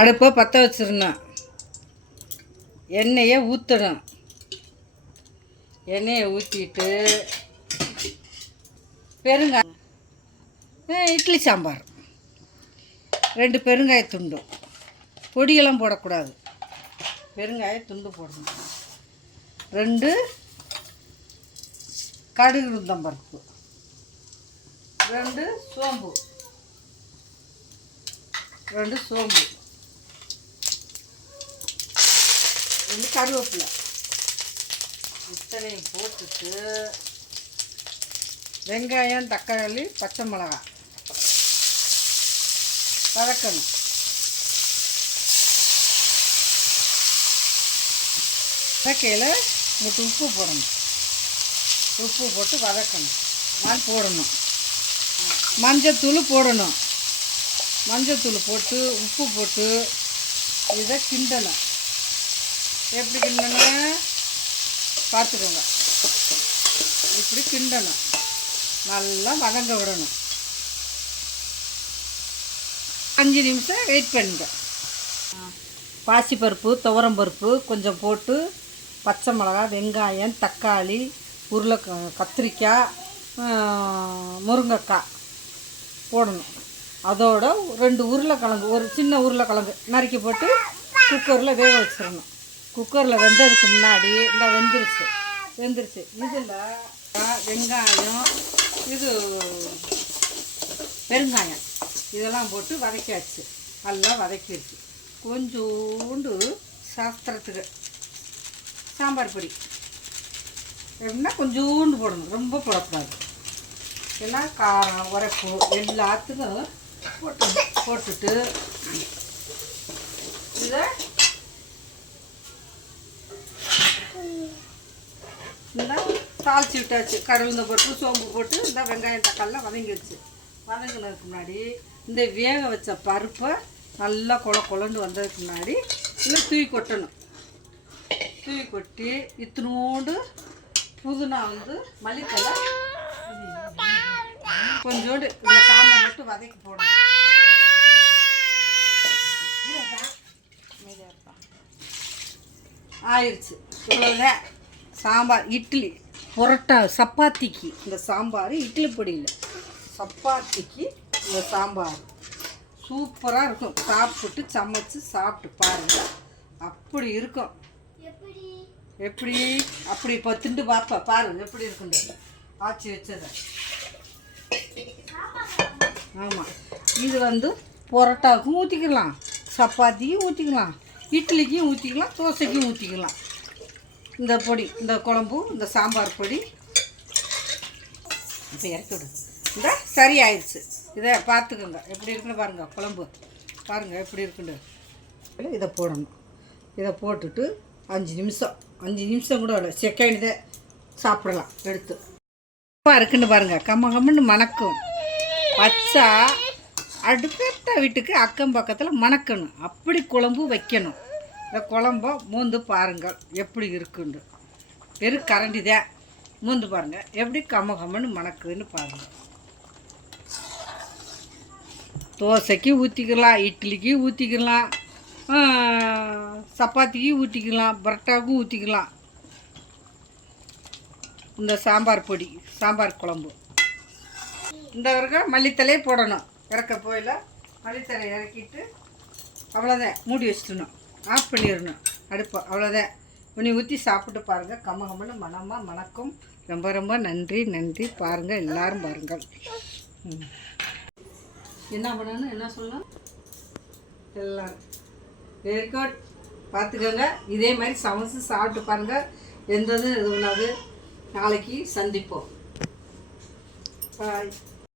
அடுப்பை பற்ற வச்சிடணும். எண்ணெயை ஊற்றணும். எண்ணெயை ஊற்றிட்டு பெருங்காயம், இட்லி சாம்பார் 2 பெருங்காய துண்டு, பொடியெல்லாம் போடக்கூடாது, பெருங்காய துண்டு போடணும். 2 கடுகு உளுந்தம்பருப்பு, 2 சோம்பு, 2 கருவேப்பிலை, இத்தனையும் போட்டுட்டு வெங்காயம், தக்காளி, பச்சை மிளகாய் வதக்கணும். வதக்கையில் முட்டு உப்பு போடணும். உப்பு போட்டு வதக்கணும். போடணும். மஞ்சத்தூள் போடணும். மஞ்சத்தூள் போட்டு உப்பு போட்டு இதை கிண்டணும். எப்படி கிண்டணும் பார்த்துக்கோங்க. இப்படி கிண்டணும். நல்லா வதங்க விடணும். 5 நிமிஷம் வெயிட் பண்ணுங்க. பாசிப்பருப்பு, துவரம்பருப்பு கொஞ்சம் போட்டு, பச்சை மிளகாய், வெங்காயம், தக்காளி, கத்திரிக்காய், முருங்கைக்காய் போடணும். அதோட 2 உருளைக்கிழங்கு, ஒரு சின்ன உருளைக்கிழங்கு நறுக்கி போட்டு குக்கரில் வேக வச்சிடணும். குக்கரில் வெந்ததுக்கு முன்னாடி இந்த வெந்துருச்சு. இதில் வெங்காயம், இது பெருங்காயம் இதெல்லாம் போட்டு வதக்கியாச்சு. நல்லா வதக்கிடுச்சு. கொஞ்சோண்டு சாஸ்திரத்துக்கு சாம்பார் பொடி எப்படின்னா கொஞ்சோண்டு போடணும், ரொம்ப போடக்கூடாது. ஏன்னா காரம், உரைப்பு எல்லாத்துக்கும் போட்டுட்டு இதை இந்த தாளிச்சு விட்டாச்சு. கடலுந்த போட்டு சோம்பு போட்டு இந்த வெங்காயம், தக்காளிலாம் வதங்கிடுச்சு. வதங்கினதுக்கு முன்னாடி இந்த வேக வச்ச பருப்பை நல்லா கொலண்டு வந்ததுக்கு முன்னாடி இல்லை தூவி கொட்டணும். தூவி கொட்டி இத்தினோண்டு புதினா மல்லித்தலை கொஞ்சோண்டு இந்த காம்பை மட்டும் வதக்கி போடணும். ஆயிடுச்சு. இவ்வளோதான் சாம்பார். இட்லி, புரோட்டா, சப்பாத்திக்கு இந்த சாம்பார். இட்லி பொடியில் சப்பாத்திக்கு இந்த சாம்பார் சூப்பராக இருக்கும். சாப்பிட்டு சமைச்சு சாப்பிட்டு பாருங்கள். அப்படி இருக்கும். எப்படி அப்படி இப்போ திண்டு பார்ப்பா பாருங்க எப்படி இருக்குண்டு ஆச்சி வச்சதை. ஆமாம், இது புரோட்டாவுக்கும் ஊற்றிக்கலாம், சப்பாத்திக்கும் ஊற்றிக்கலாம், இட்லிக்கும் ஊற்றிக்கலாம், தோசைக்கும் ஊற்றிக்கலாம். இந்த பொடி, இந்த குழம்பு, இந்த சாம்பார் பொடி இப்போ இறக்கி விடு. இந்த சரி ஆயிடுச்சு. இதை பார்த்துக்கோங்க எப்படி இருக்குன்னு பாருங்கள். குழம்பு பாருங்கள் எப்படி இருக்குன்னு. இதை போடணும். இதை போட்டுட்டு 5 நிமிஷம் கூட இல்லை, செகண்ட் சாப்பிடலாம் எடுத்து. இருக்குன்னு பாருங்கள். கம்மன்னு மணக்கும். வச்சா அடுத்த வீட்டுக்கு அக்கம் பக்கத்தில் மணக்கணும். அப்படி குழம்பு வைக்கணும். இந்த குழம்ப மூந்து பாருங்கள் எப்படி இருக்குண்டு. வெறும் கரண்டி தான். மூந்து பாருங்கள் எப்படி கம்மன்னு மணக்குதுன்னு பாருங்கள். தோசைக்கு ஊற்றிக்கலாம், இட்லிக்கு ஊற்றிக்கலாம், சப்பாத்திக்கு ஊற்றிக்கலாம், பரோட்டாவுக்கும் ஊற்றிக்கலாம். இந்த சாம்பார் பொடி, சாம்பார் குழம்பு இந்த மல்லித்தலையே போடணும். இறக்க போயில மல்லித்தலை இறக்கிட்டு அவ்வளோதான் மூடி வச்சிடணும். ஆஃப் பண்ணிடணும் அடுப்பை. அவ்வளோதான். உனி ஊற்றி சாப்பிட்டு பாருங்கள். கம்மன்னு மனமாக மணக்கும். ரொம்ப ரொம்ப நன்றி. பாருங்கள், எல்லோரும் பாருங்கள். என்ன பண்ணணும், என்ன சொல்லணும் எல்லோரும். Very good. பார்த்துக்கோங்க. இதே மாதிரி சமைச்சு சாப்பிட்டு பாருங்கள். எந்ததும் இது பண்ணாது. நாளைக்கு சந்திப்போம். பாய்.